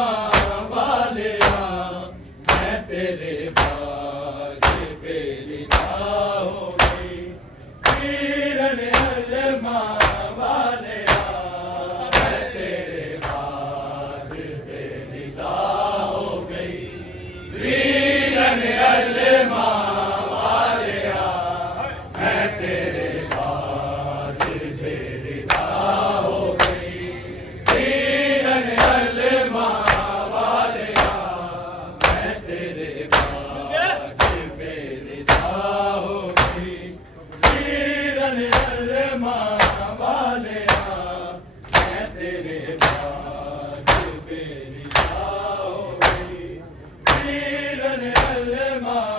माँ वालिया मैं तेरे बाज पे रिदा हो गई। वीरन माँ वालिया मैं तेरे बाज पे रिदा हो गई। वीरन माँ वालिया मैं तेरे बाज पे रिदा हो गई। वीरन माँ वालिया मैं तेरे बाज पे रिदा हो गई। वीरन माँ वालिया मैं तेरे बाज पे रिदा हो गई। वीरन माँ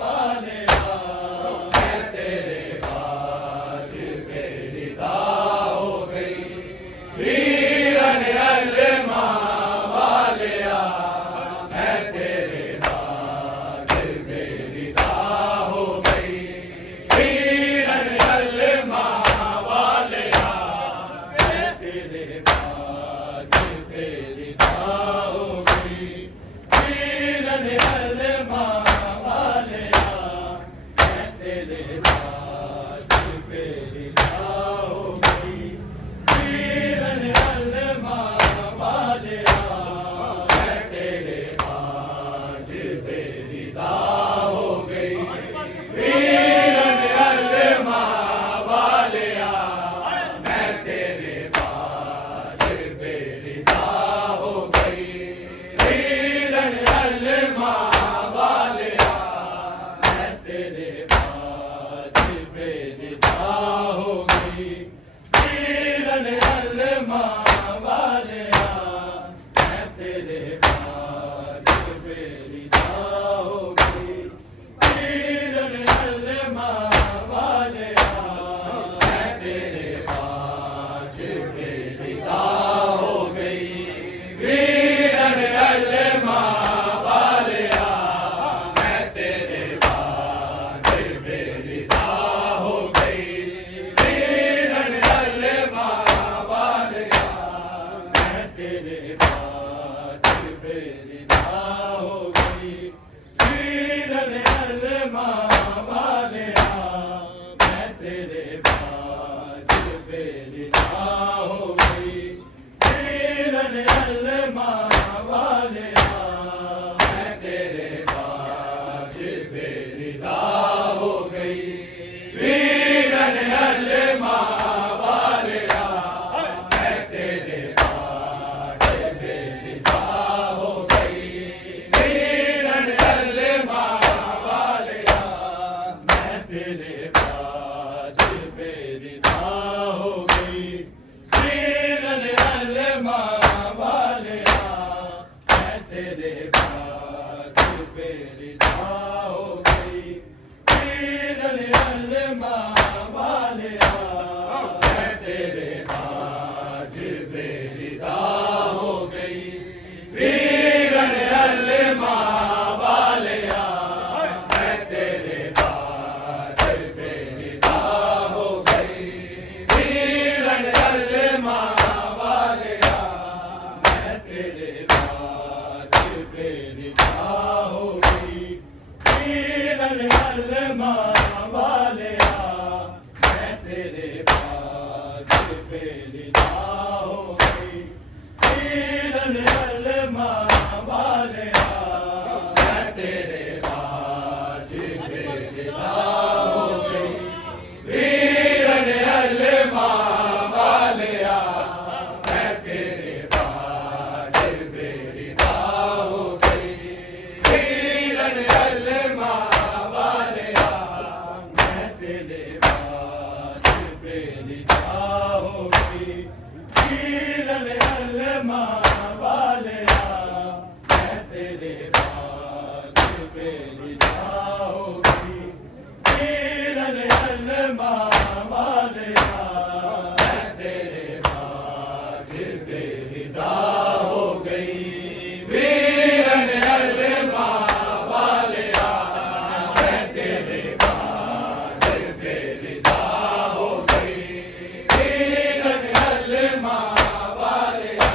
वालिया मैं तेरे बाज पे रिदा हो गई। वीरन माँ वालिया मैं तेरे बाज पे रिदा हो गई। वीरन माँ वालिया मैं तेरे बाज पे रिदा हो गई। वीरन माँ वालिया मैं तेरे बाज पे रिदा हो गई। वीरन माँ वालिया मैं तेरे बाज पे रिदा हो गई। वीरन माँ वालिया मैं तेरे बाज पे रिदा हो गई। वीरन माँ वालिया मैं तेरे बाज पे रिदा हो गई। वीरन माँ वालिया मैं तेरे बाज पे रिदा हो गई। वीरन माँ वालिया मैं तेरे बाज पे रिदा हो गई। वीरन माँ वालिया मैं तेरे बाज पे रिदा हो गई। वीरन माँ वालिया मैं तेरे बाज पे रिदा हो गई। वीरन माँ वालिया मैं तेरे बाज पे रिदा हो गई। वीरन माँ वालिया मैं तेरे बाज पे रिदा हो गई। वीरन माँ वालिया मैं तेरे बाज पे रिदा हो गई। वीरन माँ वालिया मैं तेरे बाज पे रिदा हो गई। वीरन माँ वालिया मैं तेरे बाज पे रिदा हो गई। वीरन माँ वालिया मैं तेरे बाज पे रिदा हो गई। वीरन माँ वालिया मैं तेरे बाज पे रिदा हो गई। वीरन माँ वालिया मैं तेरे बाज पे रिदा हो गई। वीरन माँ वालिया मैं तेरे बाज पे रिदा हो गई। वीरन माँ वालिया मैं तेरे बाज पे रिदा हो गई। वीरन माँ वालिया मैं तेरे बाज पे रिदा हो गई। वीरन माँ वालिया मैं तेरे बाज पे रिदा हो गई। वीरन माँ वालिया मैं तेरे बाज पे रिदा हो गई। वीरन माँ वालिया मैं तेरे बाज पे रिदा हो गई। वीरन माँ वालिया मैं तेरे बाज पे रिदा हो गई। वीरन माँ वालिया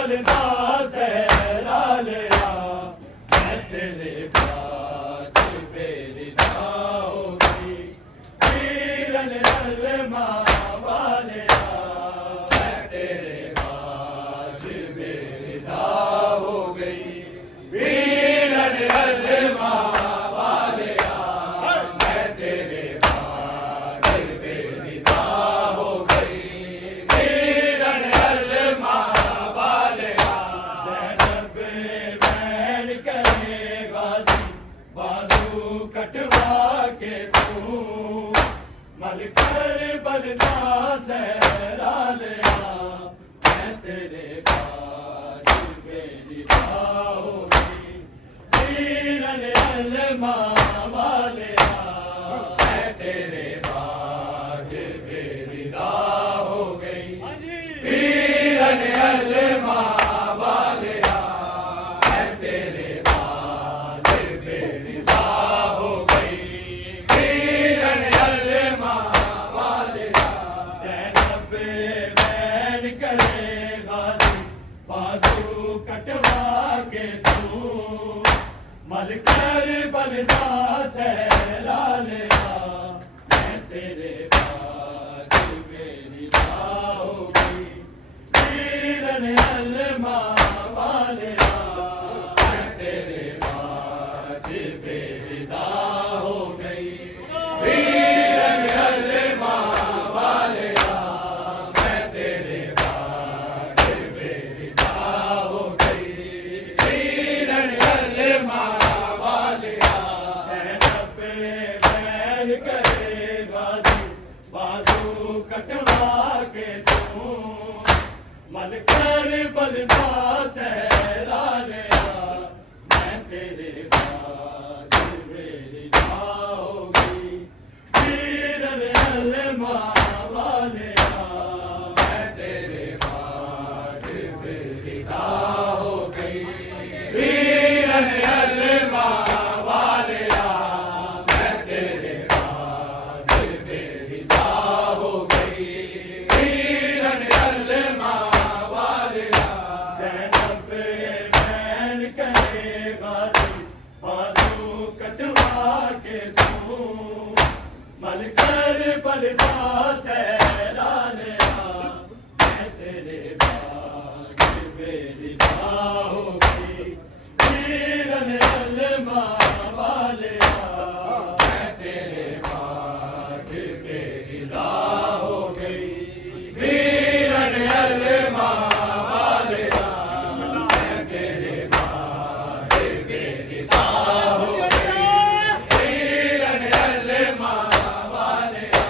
बलदा सहरा लिया मैं तेरे बाज बेरिदा हो गई पीरन अलमा वालिया मैं तेरे बाज बेरिदा हो गई पीरन अलमा वालिया मैं तेरे बाज बेरिदा हो गई पीरन अलमा वालिया ज़ैनब बैन करे गाज़ी बाजू कटवा के तू मल कर बलदा सहरा लिया मैं तेरे बाज बेरिदा हो गई पीरन अलमा वालिया मैं तेरे बाज बेरिदा हो गई पीरन अलमा वालिया मैं तेरे बाज बेरिदा हो गई पीरन अलमा वालिया ज़ैनब बैन करे गाज़ी बाजू कटवा के तू मल कर बलदा सहरा लिया मैं तेरे बाज बेरिदा हो गई पीरन अलमा वालिया मैं तेरे बाज बेरिदा हो गई पीरन अलमा वालिया मैं तेरे बाज बेरिदा हो गई पीरन अलमा वालिया ज़ैनब बैन करे गाज़ी बाजू कटवा के तू मल कर बलदा सहरा लिया मैं तेरे बाज बेरिदा हो गई पीरन अलमा वालिया मैं तेरे बाज बेरिदा हो गई पीरन अलमा वालिया मैं तेरे बाज बेरिदा हो गई पीरन अलमा वालिया ज़ैनब बैन करे गाज़ी बाजू कटवा के तू मल कर बलदा सहरा लिया मैं तेरे बाज बेरिदा हो गई पीरन अलमा वालिया मैं तेरे बाज बेरिदा हो गई पीरन अलमा वालिया मैं तेरे बाज बेरिदा हो गई पीरन अलमा वालिया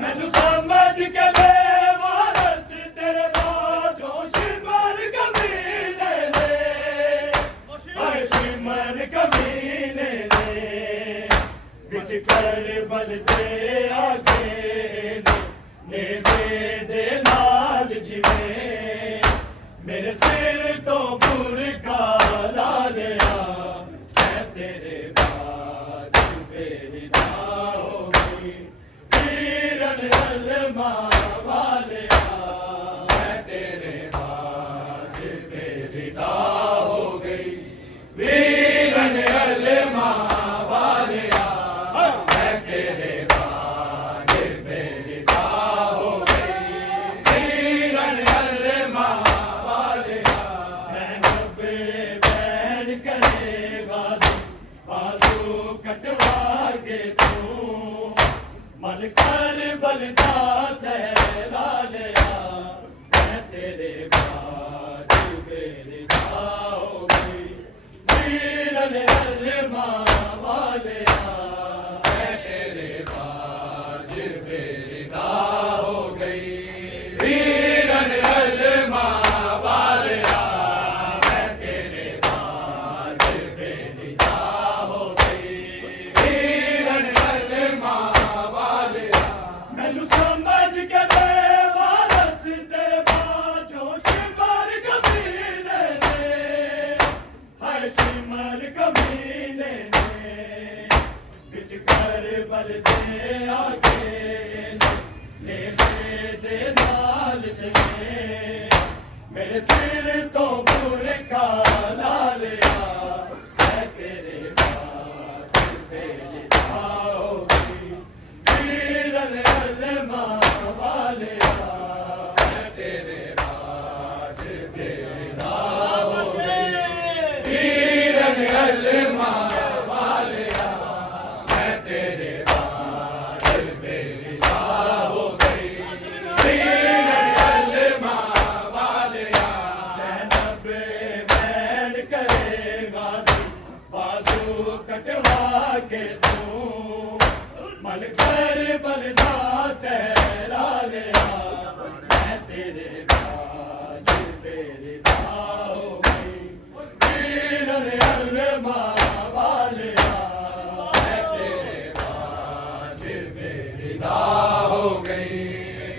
मैनू समझ के बेवारस तेरे बाजों शिमर कमीने दे हाय शिमर कमीने दे बिच कर बलदे आगे नेज़े दे नाल जिवें मेरे सिर तो बुरका ला लिया मैं तेरे बाज बेरिदा हो गई पीरन अलमा वालिया मैं तेरे बाज बेरिदा हो गई पीरन अलमा वालिया मैं तेरे बाज बेरिदा हो गई पीरन अलमा वालिया ज़ैनब बैन करे गाज़ी बाजू कटवा के तू मल कर बलदा सहरा लिया मैं तेरे बाज बेरिदा हो गई पीरन अलमा वालिया मैं तेरे बाज बेरिदा हो गई पीरन अलमा वालिया मैं तेरे बाज बेरिदा हो गई पीरन अलमा वालिया मैनू समझ के बेवारस तेरे बाजों शिमर कमीने दे हाय शिमर कमीने दे बिच कर बलदे आगे नेज़े दे नाल जिवें मेरे सिर तो बुरखा ला लिया, मैं तेरे पास बेरिदा होगी, पीरन अलमा वालिया, मैं तेरे पास बेरिदा होगी, पीरन अलमा वालिया, मैं तेरे पास बेरिदा होगी, पीरन अलमा वालिया, ज़ैनब बैठ करेगा बाजू कटवा के तू, मन कर बलदा सहरा लिया, मैं तेरे पास बेरिदा होगी, पीरन अलमा वालिया, मैं तेरे पास बेरिदा हो गई,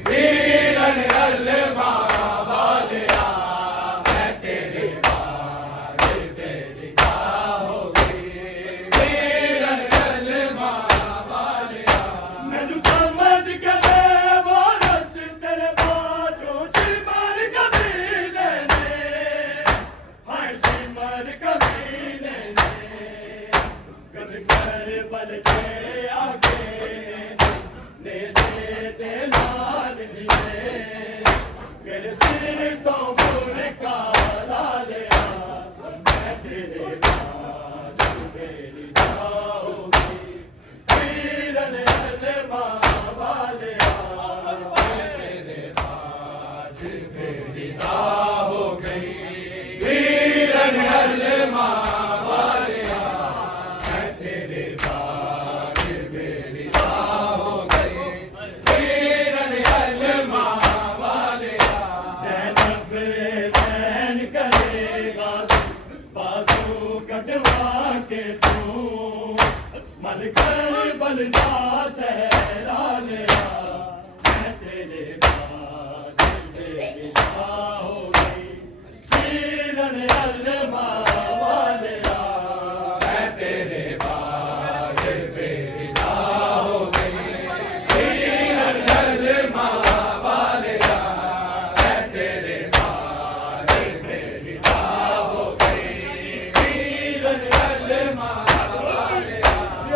पीरन अलमा वालिया, मैं तेरे पास बेरिदा हो गई, पीरन अलमा वालिया, मैनू समझ के वारस तेरे बाजू सिमर कबीले ने, हाय सिमर कबीले ने, गज कर बल के आगे ने दे लाल जी ने, मेरे सिर तो बुरखा ला लिया, मैं तेरे पास बेरिदा होगी, पीरन अलमा वालिया, मैं तेरे पास बेरिदा हो गई, पीरन अलमा वालिया, मैं तेरे पास बेरिदा हो गई, पीरन अलमा वालिया, ज़ैनब बैन करेगा बाजू कटवा के तू, मन कर बलदा सहरा लिया, मैं तेरे पास बेरिदा होगी, पीरन अलमा वालिया, मैं तेरे पास बेरिदा हो गई, पीरन अलमा वालिया, मैं तेरे पास बेरिदा हो गई, पीरन अलमा वालिया,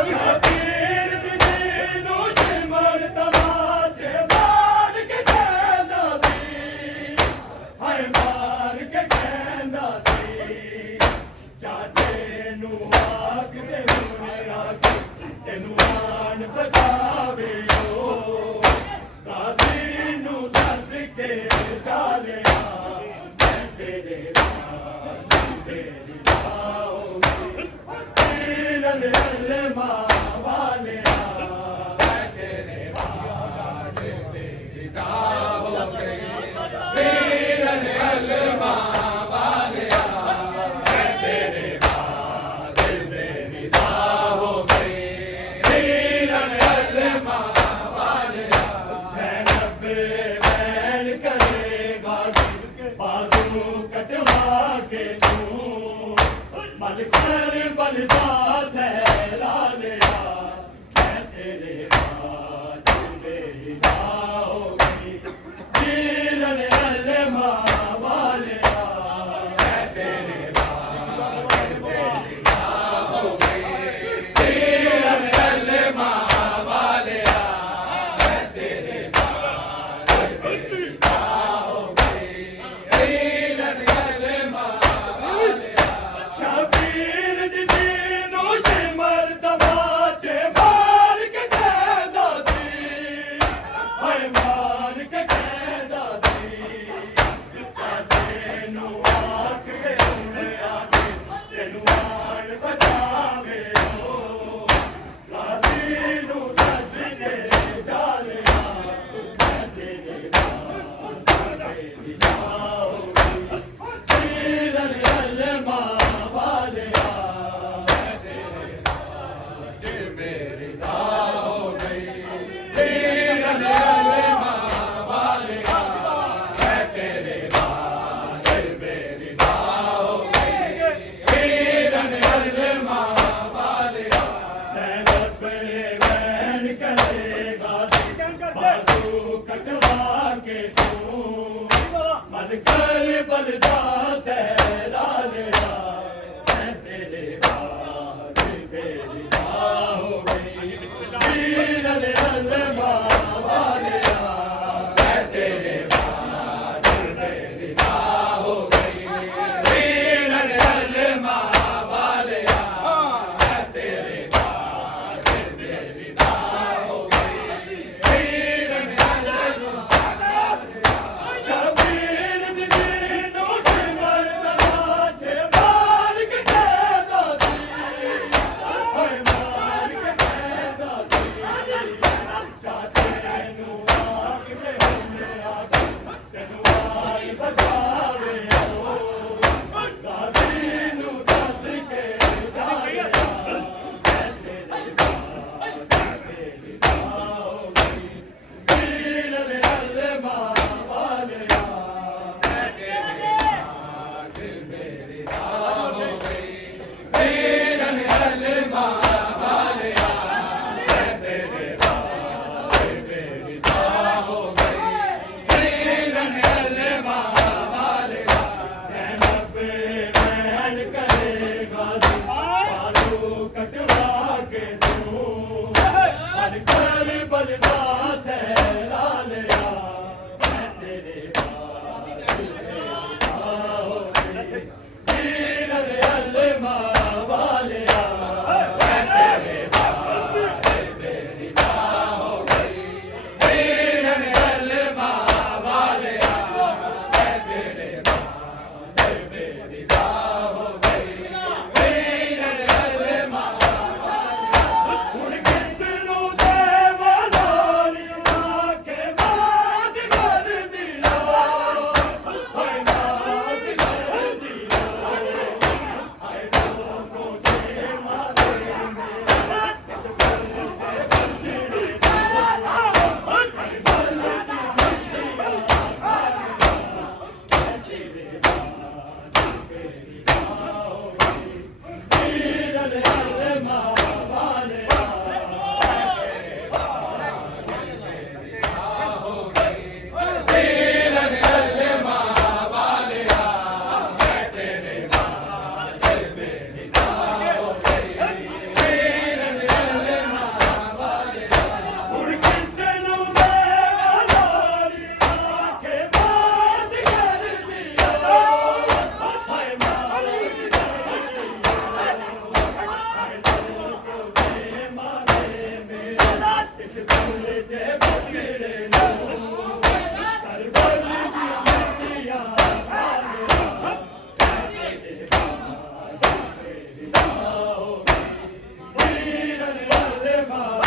शबीर दीनो सिमर तमाचे मार के कहंदा सी, हाय मार के कहंदा सी, चाचे नू आख दे मुनिया तेनू आन बचावे ओ, गाजी नू सद के डालिया, मैं तेरे पास बेरिदा होगी, पीरन अलमा वालिया, मैं तेरे पास बेरिदा हो गई, पीरन अलमा वालिया, मैं तेरे पास बेरिदा हो गई, पीरन अलमा वालिया, ज़ैनब बैन करेगा बाजू कटवा के तू, मन कर बलदा सहरा लिया, मैं तेरे पास बेरिदा होगी, पीरन अलमा वालिया, मैं तेरे पास बेरिदा होगी, पीरन अलमा वालिया, मैं तेरे पास बेरिदा होगी, पीरन अलमा वालिया, शबीर दीनो सिमर तमाचे मार के कहंदा सी, हाय मार के कहंदा सी, चाचे नू आख दे मुनिया तेनू आन बचावे ओ, गाजी नू सद के डालिया, मैं तेरे पास बेरिदा होगी, पीरन अलमा वालिया, मैं तेरे पास बेरिदा हो गई, पीरन अलमा वालिया, मैं तेरे पास बेरिदा हो गई, पीरन अलमा वालिया, ज़ैनब बैन करेगा बाजू कटवा के तू, मन हर कर बलदा सहरा लिया मैं तेरे बाद बेरिदा हो गई वीर अलमा वालिया मैं तेरे बाद बेरिदा हो गई वीर अलमा वालिया मैं तेरे बाद बेरिदा हो गई वीर अलमा शबीर दी दीनो के मरदा जे मार के कहदा सी हाय मार के कहदा सी चाचे नू आख दे होने आख तैनू आई बजावे ओ गादी नू सद के जाया मैं तेरे बाद बेरिदा हो गई वीर अलमा वालिया मैं तेरे बाद बेरिदा हो गई वीर अलमा वालिया मैं तेरे बाद बेरिदा हो गई वीर अलमा वालिया सैनब मैन करेगा बाजू कटवा के तू हर कर बलदा सहरा लिया मैं तेरे बाद बेरिदा हो गई वीर अलमा वालिया मैं तेरे बाद बेरिदा हो गई वीर अलमा वालिया मैं तेरे बाद बेरिदा हो गई वीर अलमा ਹੁਣ ਕਿਸ ਨੂੰ ਦੇਵਾਂ ਕੇ ਬਾਜ ਕਰਦੀ ਲੋ ਹਾਏ ਬਾਜ ਕਰਦੀ ਲੋ ਹਾਏ ਲੋਕੋ ਤੇ ਮਾਰੇ ਮੇਰਾ ਇਸ ਗੱਲ ਤੇ ਬਚੜੇ ਹਾਏ ਬਲ ਦੀ ਮੱਤੀਆ ਤੇਰੇ ਬਾਜ ਬੇਰਿਦਾ ਹੋ ਗਈ ਵੀਰ अलमा वालिया वीर अलमा वालिया मैं तेरे बाद बेरिदा हो गई वीर अलमा वालिया ਹੁਣ ਕਿਸੇ ਨੂੰ ਦੇਵਾਂ ਕੇ ਬਾਜ ਕਰਦੀ ਲੋ ਹਾਏ ਮਾਰ ਕਰਦੀ ਹਾਏ ਲੋਕੋ ਤੇ ਮਾਰੇ ਮੇਰਾ ਇਸ ਗੱਲ ਜੇ ਬਚੜੇ ਨੂੰ ਕਰ ਬਲ ਦੀ ਮੱਤੀਆ ਵਾਲਿਆ ਤੇਰੇ ਬਾਦ ਬੇਰਿਦਾ ਹੋ ਗਈ वीर अलमा